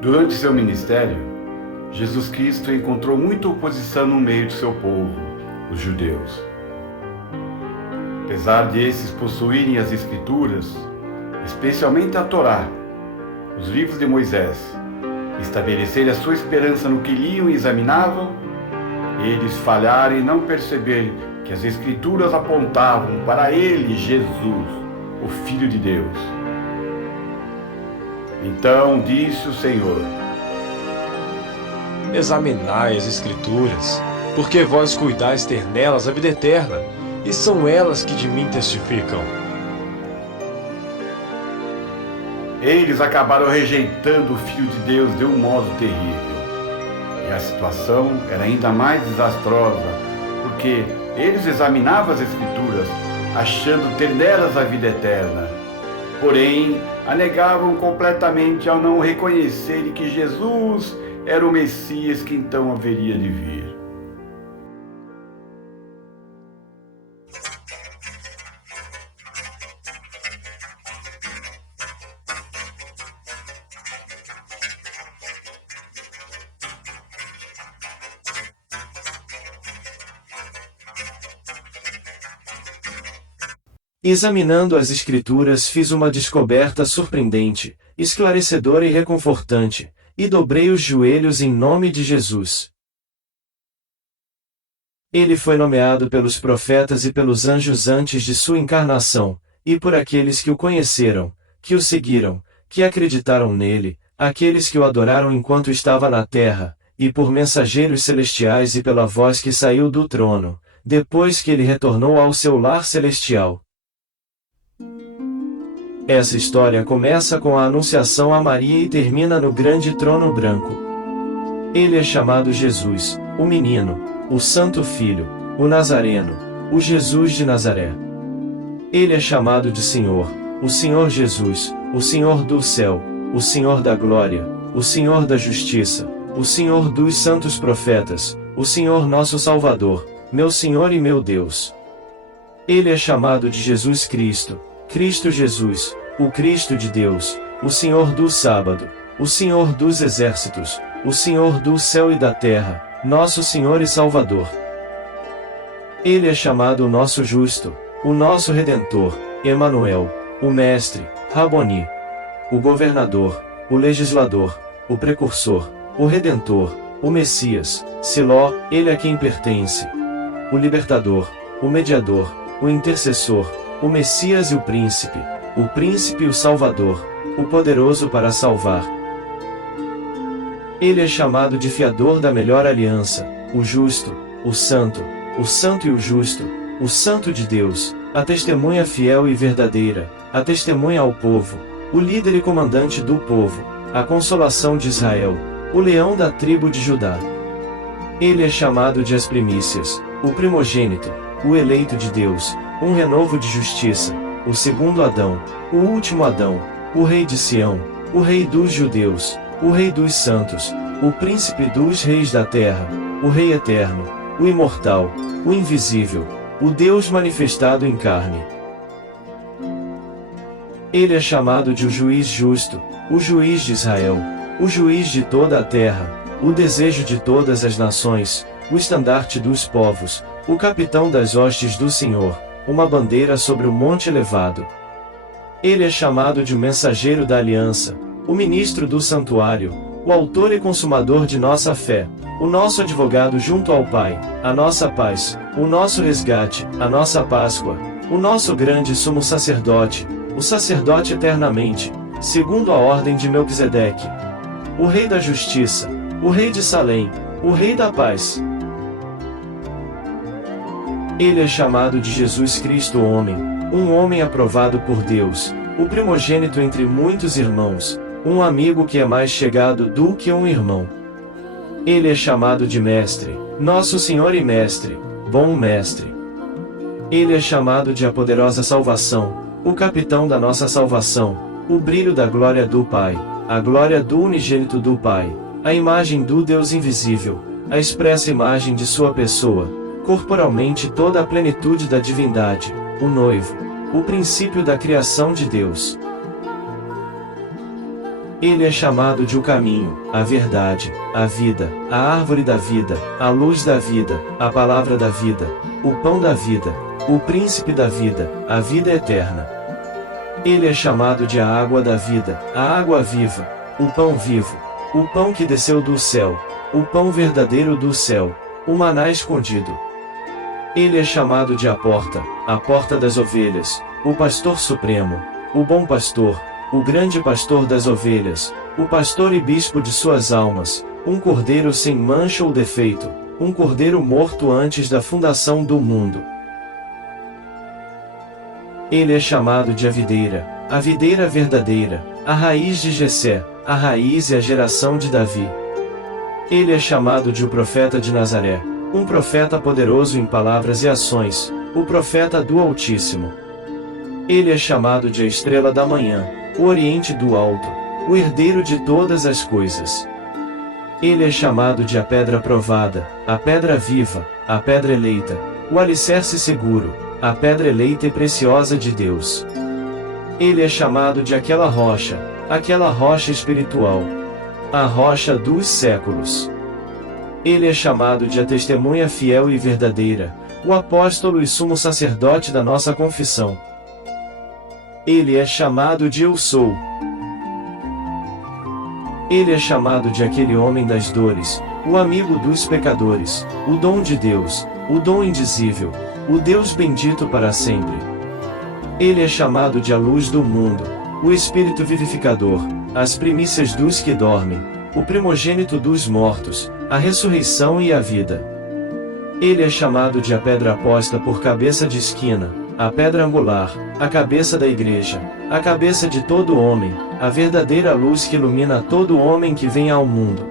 Durante seu ministério, Jesus Cristo encontrou muita oposição no meio de seu povo, os judeus. Apesar de esses possuírem as Escrituras, especialmente a Torá, os livros de Moisés, e estabelecerem a sua esperança no que liam e examinavam, eles falharam em não perceber que as Escrituras apontavam para ele, Jesus, o Filho de Deus. Então disse o Senhor: Examinai as Escrituras, porque vós cuidais ter nelas a vida eterna, e são elas que de mim testificam. Eles acabaram rejeitando o Filho de Deus de um modo terrível. E a situação era ainda mais desastrosa, porque eles examinavam as Escrituras, achando ter nelas a vida eterna. Porém, a negavam completamente ao não reconhecerem que Jesus era o Messias que então haveria de vir. Examinando as Escrituras, fiz uma descoberta surpreendente, esclarecedora e reconfortante, e dobrei os joelhos em nome de Jesus. Ele foi nomeado pelos profetas e pelos anjos antes de sua encarnação, e por aqueles que o conheceram, que o seguiram, que acreditaram nele, aqueles que o adoraram enquanto estava na terra, e por mensageiros celestiais e pela voz que saiu do trono, depois que ele retornou ao seu lar celestial. Essa história começa com a anunciação a Maria e termina no grande trono branco. Ele é chamado Jesus, o menino, o Santo Filho, o Nazareno, o Jesus de Nazaré. Ele é chamado de Senhor, o Senhor Jesus, o Senhor do céu, o Senhor da glória, o Senhor da justiça, o Senhor dos santos profetas, o Senhor nosso Salvador, meu Senhor e meu Deus. Ele é chamado de Jesus Cristo, Cristo Jesus, o Cristo de Deus, o Senhor do sábado, o Senhor dos exércitos, o Senhor do céu e da terra, nosso Senhor e Salvador. Ele é chamado o nosso justo, o nosso Redentor, Emanuel, o Mestre, Raboni, o Governador, o Legislador, o Precursor, o Redentor, o Messias, Siló, ele a quem pertence, o Libertador, o Mediador, o Intercessor, o Messias e o Príncipe e o Salvador, o Poderoso para salvar. Ele é chamado de Fiador da melhor aliança, o Justo, o Santo e o Justo, o Santo de Deus, a testemunha fiel e verdadeira, a testemunha ao povo, o líder e comandante do povo, a consolação de Israel, o leão da tribo de Judá. Ele é chamado de as primícias, o primogênito, o eleito de Deus, um renovo de justiça, o segundo Adão, o último Adão, o rei de Sião, o rei dos judeus, o rei dos santos, o príncipe dos reis da terra, o rei eterno, o imortal, o invisível, o Deus manifestado em carne. Ele é chamado de o juiz justo, o juiz de Israel, o juiz de toda a terra, o desejo de todas as nações, o estandarte dos povos, o capitão das hostes do Senhor, uma bandeira sobre o monte elevado. Ele é chamado de o mensageiro da aliança, o ministro do santuário, o autor e consumador de nossa fé, o nosso advogado junto ao Pai, a nossa paz, o nosso resgate, a nossa Páscoa, o nosso grande sumo sacerdote, o sacerdote eternamente, segundo a ordem de Melquisedeque, o rei da justiça, o rei de Salém, o rei da paz. Ele é chamado de Jesus Cristo homem, um homem aprovado por Deus, o primogênito entre muitos irmãos, um amigo que é mais chegado do que um irmão. Ele é chamado de Mestre, nosso Senhor e Mestre, bom Mestre. Ele é chamado de a poderosa salvação, o capitão da nossa salvação, o brilho da glória do Pai, a glória do unigênito do Pai, a imagem do Deus invisível, a expressa imagem de sua pessoa, corporalmente toda a plenitude da divindade, o noivo, o princípio da criação de Deus. Ele é chamado de o caminho, a verdade, a vida, a árvore da vida, a luz da vida, a palavra da vida, o pão da vida, o príncipe da vida, a vida eterna. Ele é chamado de a água da vida, a água viva, o pão vivo, o pão que desceu do céu, o pão verdadeiro do céu, o maná escondido. Ele é chamado de a porta das ovelhas, o pastor supremo, o bom pastor, o grande pastor das ovelhas, o pastor e bispo de suas almas, um cordeiro sem mancha ou defeito, um cordeiro morto antes da fundação do mundo. Ele é chamado de a videira verdadeira, a raiz de Jessé, a raiz e a geração de Davi. Ele é chamado de o profeta de Nazaré, um profeta poderoso em palavras e ações, o profeta do Altíssimo. Ele é chamado de a estrela da manhã, o oriente do alto, o herdeiro de todas as coisas. Ele é chamado de a pedra provada, a pedra viva, a pedra eleita, o alicerce seguro, a pedra eleita e preciosa de Deus. Ele é chamado de aquela rocha espiritual, a rocha dos séculos. Ele é chamado de a testemunha fiel e verdadeira, o apóstolo e sumo sacerdote da nossa confissão. Ele é chamado de Eu Sou. Ele é chamado de aquele homem das dores, o amigo dos pecadores, o dom de Deus, o dom indizível, o Deus bendito para sempre. Ele é chamado de a luz do mundo, o Espírito vivificador, as primícias dos que dormem, o primogênito dos mortos, a ressurreição e a vida. Ele é chamado de a pedra posta por cabeça de esquina, a pedra angular, a cabeça da igreja, a cabeça de todo homem, a verdadeira luz que ilumina todo homem que vem ao mundo.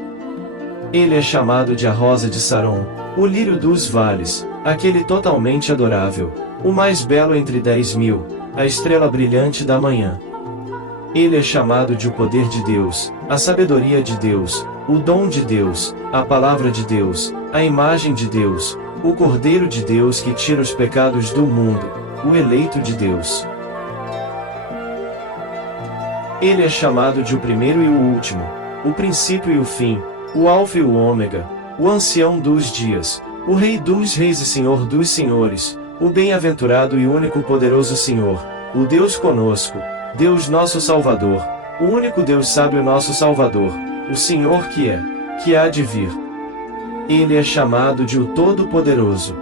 Ele é chamado de a rosa de Saron, o lírio dos vales, aquele totalmente adorável, o mais belo entre 10.000, a estrela brilhante da manhã. Ele é chamado de o poder de Deus, a sabedoria de Deus, o dom de Deus, a palavra de Deus, a imagem de Deus, o Cordeiro de Deus que tira os pecados do mundo, o eleito de Deus. Ele é chamado de o primeiro e o último, o princípio e o fim, o alfa e o ômega, o ancião dos dias, o rei dos reis e senhor dos senhores, o bem-aventurado e único poderoso Senhor, o Deus conosco, Deus nosso Salvador, o único Deus sábio nosso Salvador, o Senhor que há de vir. Ele é chamado de o Todo-Poderoso.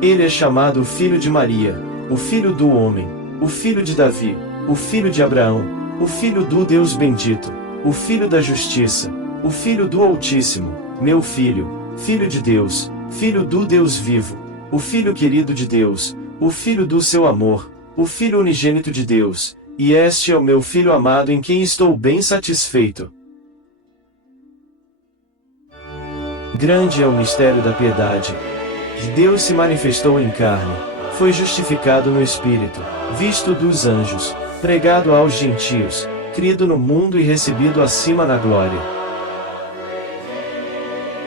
Ele é chamado o Filho de Maria, o Filho do Homem, o Filho de Davi, o Filho de Abraão, o Filho do Deus bendito, o Filho da Justiça, o Filho do Altíssimo, meu Filho, Filho de Deus, Filho do Deus vivo, o Filho querido de Deus, o Filho do seu amor, o Filho unigênito de Deus, e este é o meu Filho amado em quem estou bem satisfeito. Grande é o mistério da piedade. Deus se manifestou em carne, foi justificado no Espírito, visto dos anjos, pregado aos gentios, crido no mundo e recebido acima na glória.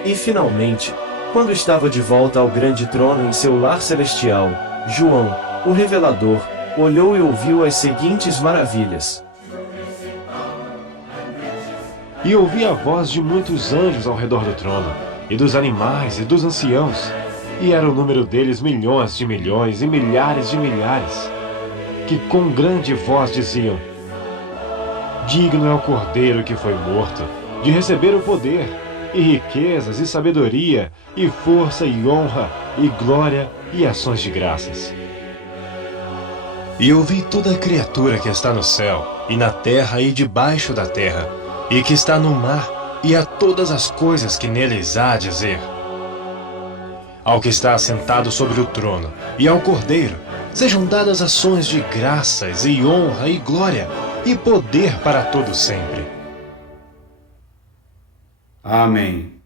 E finalmente, quando estava de volta ao grande trono em seu lar celestial, João, o revelador, olhou e ouviu as seguintes maravilhas. E ouvi a voz de muitos anjos ao redor do trono, e dos animais e dos anciãos, e era o número deles milhões de milhões e milhares de milhares, que com grande voz diziam: Digno é o Cordeiro que foi morto, de receber o poder, e riquezas, e sabedoria, e força, e honra, e glória, e ações de graças. E ouvi toda a criatura que está no céu, e na terra, e debaixo da terra, e que está no mar, e a todas as coisas que neles há a dizer. Ao que está assentado sobre o trono, e ao Cordeiro, sejam dadas ações de graças, e honra, e glória, e poder para todo sempre. Amém.